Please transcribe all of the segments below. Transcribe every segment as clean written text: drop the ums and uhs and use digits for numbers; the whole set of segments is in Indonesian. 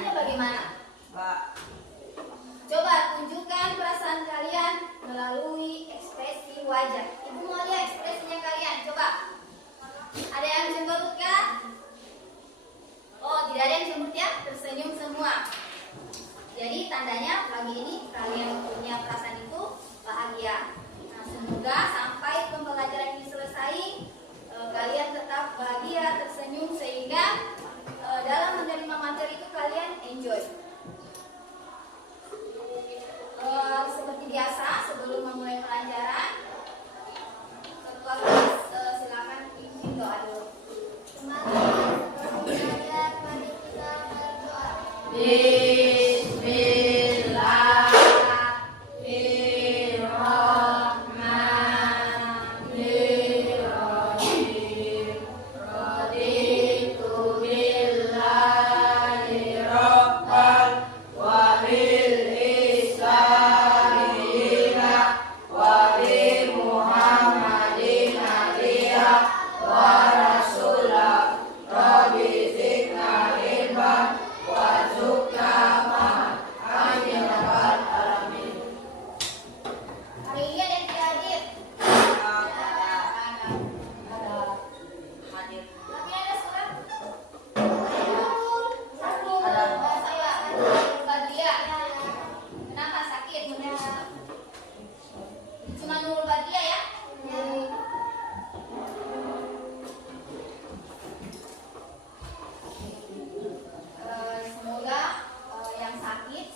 perasaannya bagaimana? Mbak. Coba tunjukkan perasaan kalian melalui ekspresi wajah. Ibu mau lihat ekspresinya kalian. Coba. Ada yang cemberut kah? Oh, tidak ada yang cemberut ya? Tersenyum semua. Jadi tandanya pagi ini kalian punya perasaan itu bahagia. Nah, semoga sampai pembelajaran ini selesai, kalian tetap bahagia, tersenyum, sehingga dalam menerima materi itu kalian enjoy. Seperti biasa, sebelum memulai pelajaran, ketua kelas silakan pimpin doa dulu. Mari kita berdoa.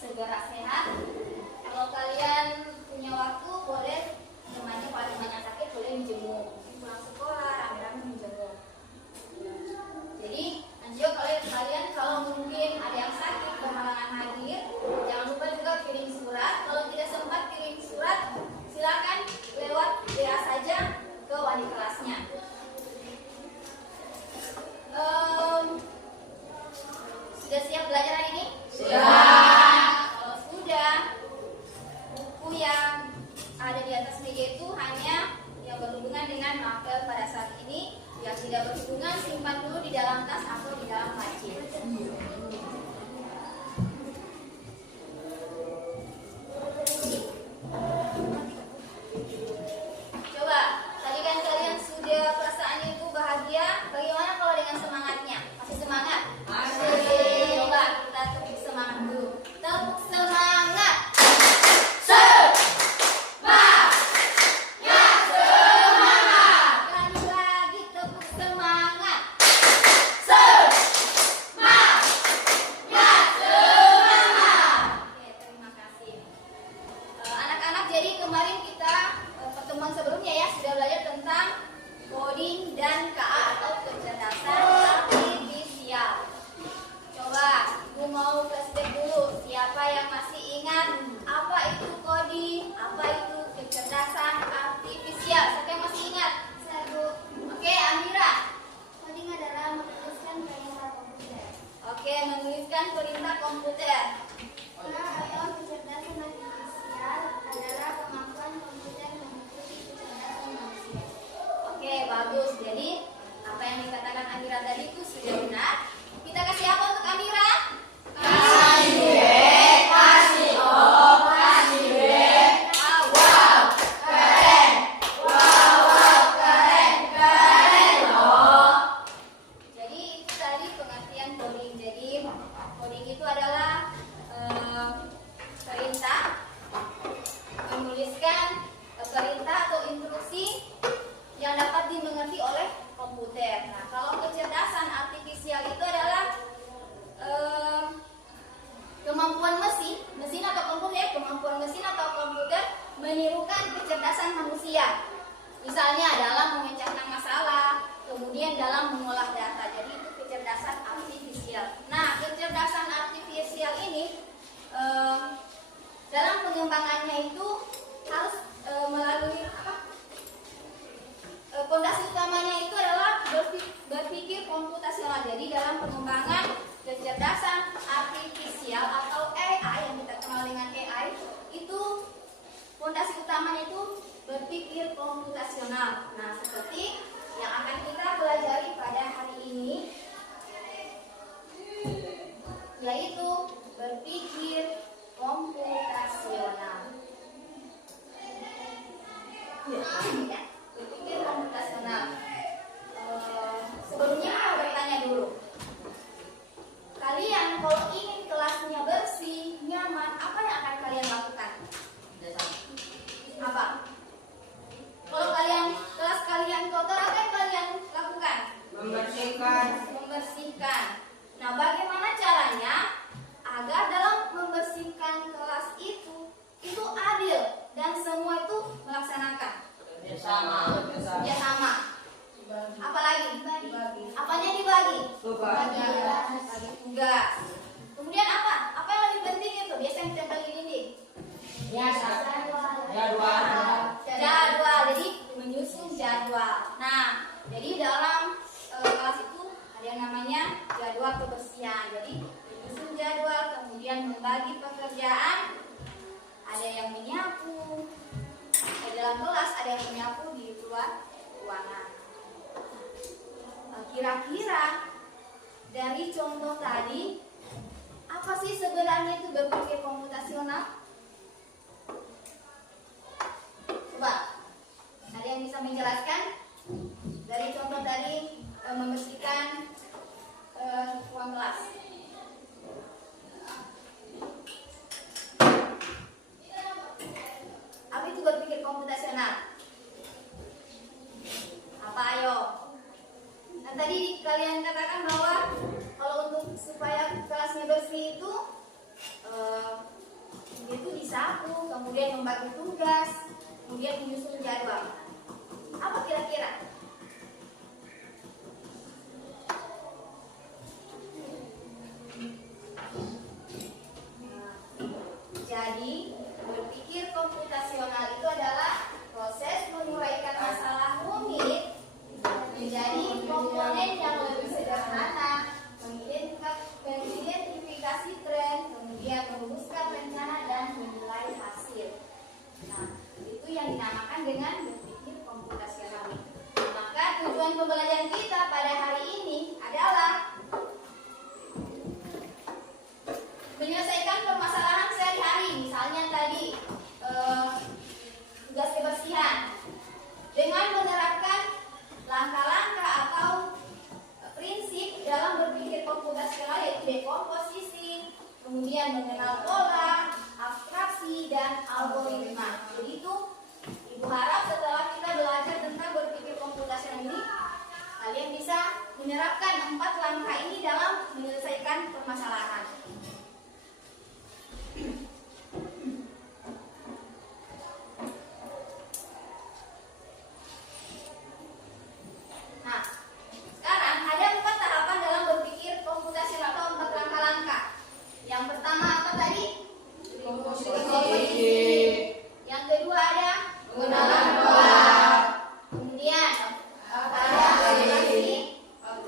Segera sehat. Kalau kalian punya waktu, boleh namanya paling banyak sakit boleh menjenguk. Pulang sekolah rame-rame menjenguk. Jadi anjur kalian kalau mungkin ada yang sakit berhalangan hadir, jangan lupa juga kirim surat. Kalau tidak sempat kirim surat, silakan lewat WA saja ke wali kelasnya. Sudah siap belajar hari ini? Siap. Ada di atas meja itu hanya yang berhubungan dengan mapel pada saat ini. Yang tidak berhubungan simpan dulu di dalam tas atau di dalam laci. Coba, tadi kan kalian sudah perasaannya itu bahagia. Bagaimana kalau dengan semangatnya? Masih semangat? Masih. Coba kita tepuk semangat dulu. Tepuk semangat. Menuliskan perintah komputer. Atau kecerdasan artifisial adalah kemampuan komputer mengikuti kecerdasan manusia. Oke, bagus. Jadi apa yang dikatakan Amira tadi itu sudah benar. Kita kasih apa untuk Amira? Kasih B, kasih O, kasih B. Wow, keren. Wow, keren, keren loh. Jadi itu tadi pengertian coding. Jadi coding itu adalah perintah, menuliskan perintah atau instruksi yang dapat dimengerti oleh komputer. Nah, kalau kecerdasan artifisial itu adalah kemampuan mesin atau komputer, kemampuan mesin atau komputer menirukan kecerdasan manusia. Misalnya dalam memecahkan masalah, kemudian dalam mengolah data. Jadi itu kecerdasan artifisial. Nah, kecerdasan artifisial ini dalam pengembangannya itu harus melalui fondasi utamanya itu adalah berpikir komputasional. Jadi dalam pengembangan kecerdasan artifisial atau AI yang kita kenal dengan AI itu fondasi utamanya itu berpikir komputasional. Nah, seperti yang akan kita pelajari pada hari ini, yaitu Ya, berpikir komputasional. Sebelumnya mau bertanya dulu. Kalian kalau ingin kelasnya bersih, nyaman, apa yang akan kalian lakukan? Apa? Kalau kelas kalian kotor, apa yang kalian lakukan? Membersihkan. Nah, bagaimana caranya agar dalam membersihkan kelas itu adil dan semua itu melaksanakan? Sama. Apalagi? Apanya dibagi? Bagi tugas. Kemudian apa? Apa yang lebih penting itu? Biasa yang kita bagi dinding. Jadwal. Jadi menyusun jadwal. Nah, jadi dalam kelas itu ada yang namanya jadwal kebersihan. Jadi menyusun jadwal, kemudian membagi pekerjaan. Ada yang menyapu di dalam kelas, ada yang menyapu di luar ruangan. Kira-kira dari contoh tadi, apa sih sebenarnya itu berpikir komputasional? Coba, ada yang bisa menjelaskan? Dari contoh tadi, membersihkan ruang kelas. Apa itu berpikir komputasional? Apa, ayo? Nah, tadi kalian katakan bahwa kalau untuk supaya kelasnya bersih itu disapu, kemudian membagi tugas, kemudian menyusun jadwal. Apa kira-kira? Jadi, berpikir komputasional itu adalah proses menguraikan masalah rumit menjadi komponen yang lebih sederhana, mengidentifikasi tren, kemudian merumuskan rencana dan menilai hasil. Nah, itu yang dinamakan dengan berpikir komputasional. Maka tujuan pembelajaran kita pada hari ini adalah menyelesaikan permasalahan sehari-hari. Misalnya tadi tugas kebersihan dengan menerapkan langkah-langkah atau prinsip dalam berpikir komputasional, yaitu dekomposisi, kemudian mengenal pola, abstraksi, dan algoritma. Jadi itu Ibu harap setelah kita belajar tentang berpikir komputasional ini, kalian bisa menerapkan 4 langkah ini dalam menyelesaikan permasalahan. Nah, sekarang ada 4 tahapan dalam berpikir komputasional atau 4 langkah-langkah. Yang pertama apa tadi? Dekomposisi. Yang kedua ada pengenalan pola. Kemudian ada abstraksi.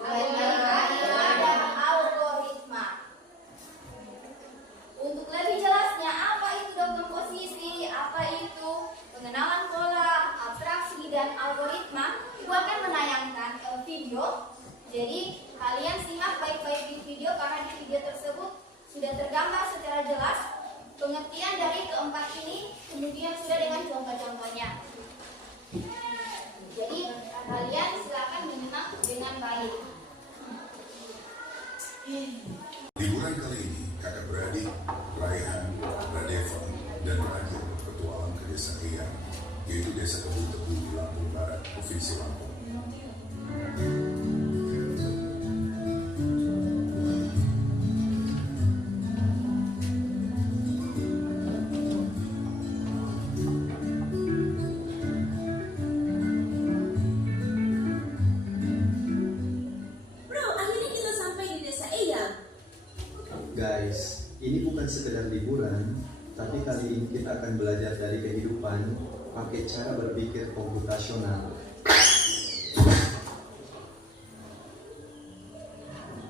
Ada algoritma. Untuk lebih jelasnya apa itu dekomposisi, apa itu pengenalan pola, abstraksi, dan algoritma, Ibu akan menayangkan video. Jadi kalian simak baik-baik di video karena di video tersebut sudah tergambar secara jelas pengertian dari keempat ini, kemudian sudah dengan contoh-contohnya. Jadi kalian silakan menyimak dengan baik. Liburan kali ini kakak beradik Raihan, Radeva, dan Raja berpetualang ke desa Eyang, yaitu desa Tebu-Tebu di Lampung Barat, Provinsi Lampung. Guys, ini bukan sekedar liburan, tapi kali ini kita akan belajar dari kehidupan pakai cara berpikir komputasional.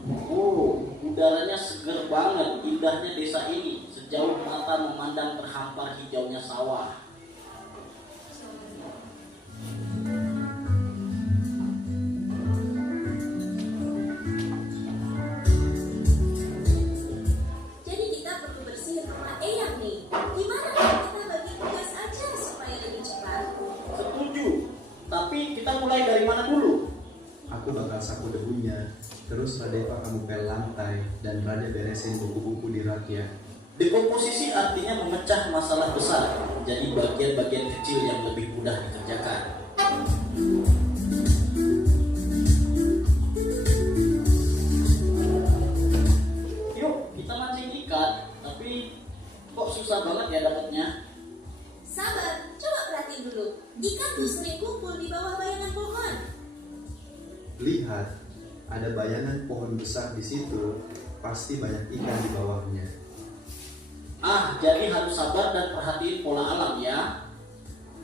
Oh, udaranya seger banget, indahnya desa ini. Sejauh mata memandang terhampar hijaunya sawah. Terus Radeva kamu pel lantai dan Rade beresin buku-buku di raknya. Dekomposisi artinya memecah masalah besar jadi bagian-bagian kecil yang lebih mudah dikerjakan. Yuk, kita mancing ikan, tapi kok susah banget ya dapatnya? Sabar, coba perhatiin dulu. Ikan tuh sering kumpul di bawah bayangan pohon. Lihat, ada bayangan pohon besar di situ, pasti banyak ikan di bawahnya. Jadi harus sabar dan perhatiin pola alam ya.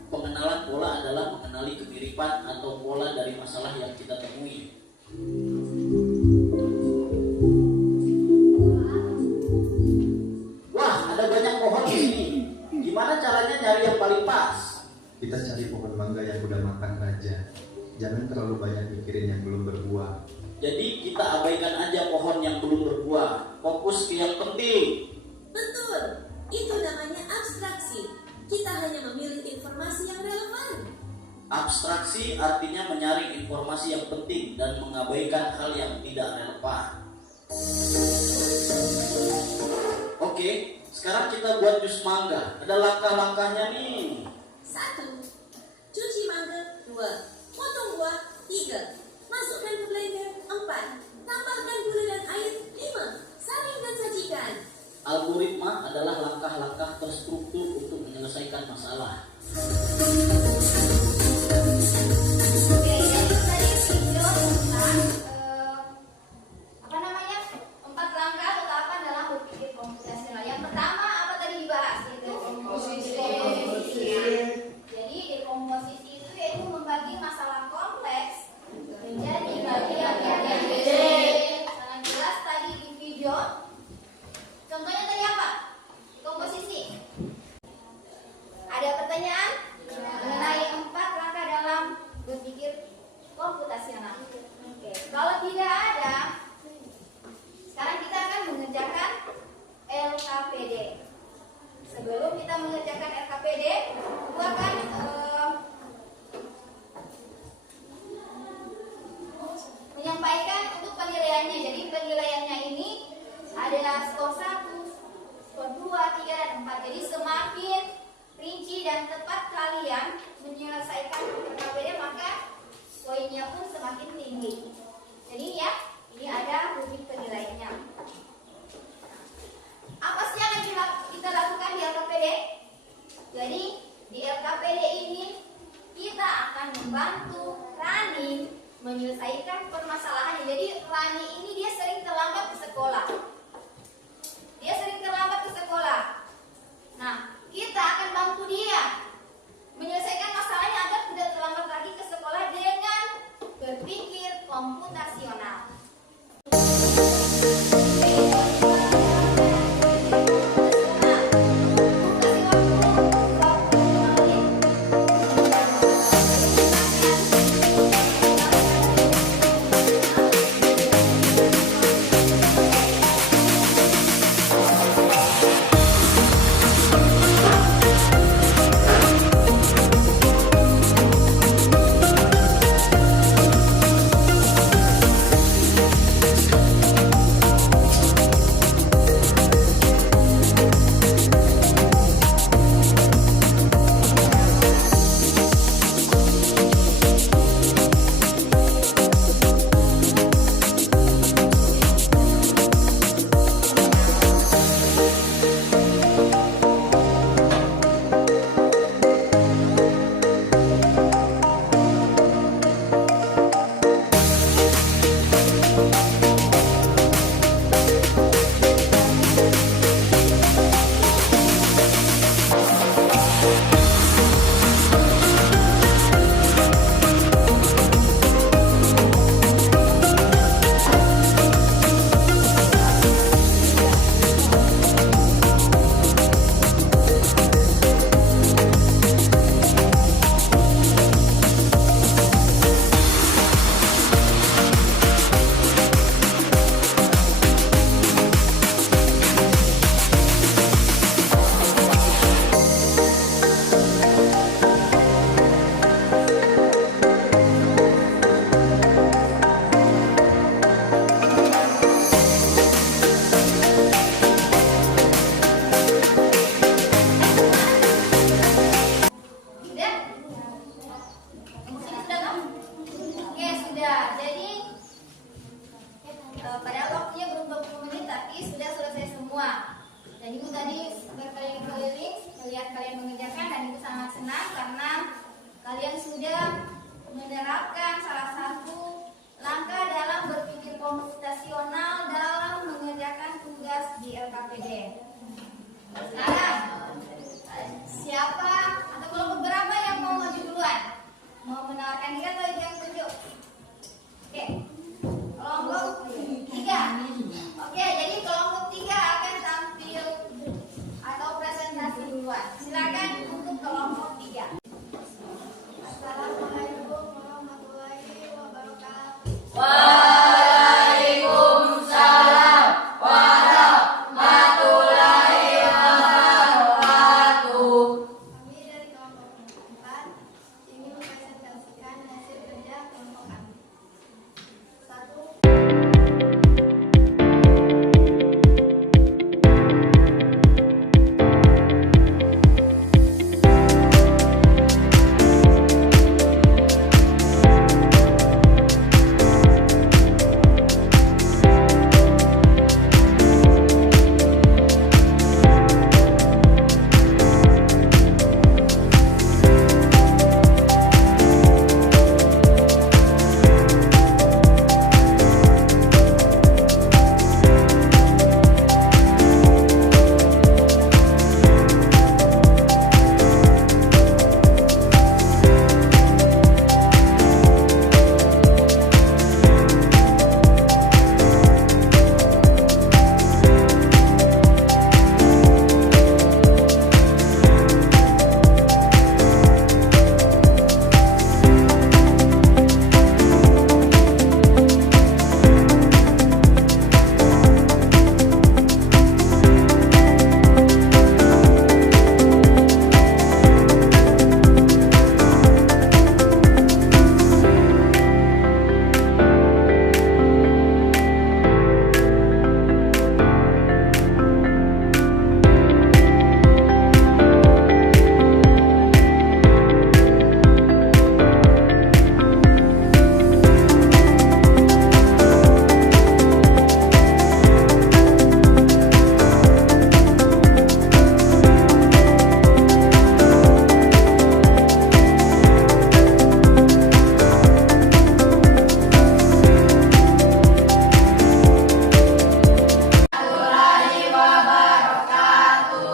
Pengenalan pola adalah mengenali kemiripan atau pola dari masalah yang kita temui. Wah, ada banyak pohon di sini. Gimana caranya nyari yang paling pas? Kita cari pohon mangga yang udah makan raja. Jangan terlalu banyak mikirin yang belum berbuah. Jadi kita abaikan aja pohon yang belum berbuah. Fokus ke yang penting. Betul, itu namanya abstraksi. Kita hanya memilih informasi yang relevan. Abstraksi artinya menyaring informasi yang penting dan mengabaikan hal yang tidak relevan. Oke, sekarang kita buat jus mangga. Ada langkah-langkahnya nih. 1. Cuci mangga. 2. Potong buah. 3. Masukkan ke blender. 4. Tambahkan gula dan air. 5. Saring dan sajikan. Algoritma adalah langkah-langkah terstruktur untuk menyelesaikan masalah. Oke, jadi tadi video tentang apa namanya 4 langkah atau tahapan dalam berpikir komputasional. Yang pertama apa tadi dibahas? Itu dekomposisi. Jadi dekomposisi itu yaitu membagi masalah kompleks menjadi bagian-bagian yang kecil. Sangat jelas tadi di video. Contohnya tadi apa? Dekomposisi. Ada pertanyaan mengenai 4 langkah dalam berpikir komputasional. Oke, kalau tidak ada, sekarang kita akan mengerjakan LKPD. Sebelum kita mengerjakan LKPD, aku akan menyampaikan untuk penilaiannya. Jadi penilaiannya ini ada skor 1, skor 2, 3, dan 4. Jadi semakin rinci dan tepat kalian menyelesaikan LKPD, maka poinnya pun semakin tinggi. Jadi ya, ini ada rubrik penilaiannya. Apa sih yang kita lakukan di LKPD? Jadi di LKPD ini kita akan membantu Rani menyelesaikan permasalahannya. Jadi Rani ini dia sering terlambat ke sekolah. Nah, kita akan bantu dia menyelesaikan masalahnya agar tidak terlambat lagi ke sekolah dengan berpikir komputasional. semua. Dan ibu tadi berkeliling-keliling melihat kalian mengerjakan, dan ibu sangat senang karena kalian sudah menerapkan salah satu langkah dalam berpikir komputasional dalam mengerjakan tugas di LKPD. Sekarang siapa atau kelompok berapa yang mau maju duluan? Mau menawarkan diri atau yang tunjuk? Oke, kelompok 3. Oke, jadi kelompok 3 akan tampil atau presentasi duluan. Silakan untuk kelompok 3. Assalamualaikum warahmatullahi wabarakatuh. Waalaikumsalam warahmatullahi wabarakatuh. Kami dari kelompok 4 ingin mempresentasikan hasil kerja kelompok kami. 1.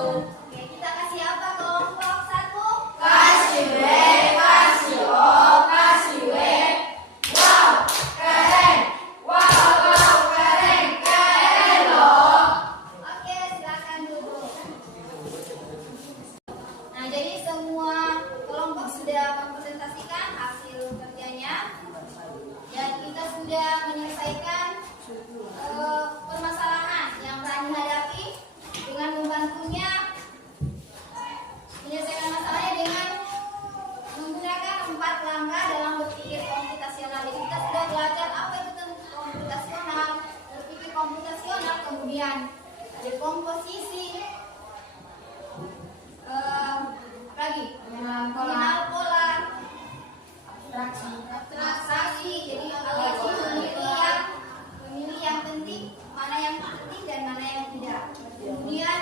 Oke, kita kasih apa kelompok 1? Kasih W, kasih O, kasih W. Wow, keren. Wow, keren. Keren loh. Oke, silakan duduk. Nah, jadi semua kelompok sudah mempresentasikan hasil kerjanya, dan kita sudah menyelesaikan permasalahan yang telah dihadapi dengan membantunya menyelesaikan masalahnya dengan menggunakan 4 langkah dalam berpikir komputasional. Jadi kita sudah belajar apa itu komputasional, berpikir komputasional, kemudian ada komposisi, lagi mengenal pola, abstraksi, jadi memilih yang penting, mana yang penting dan mana yang tidak. Kemudian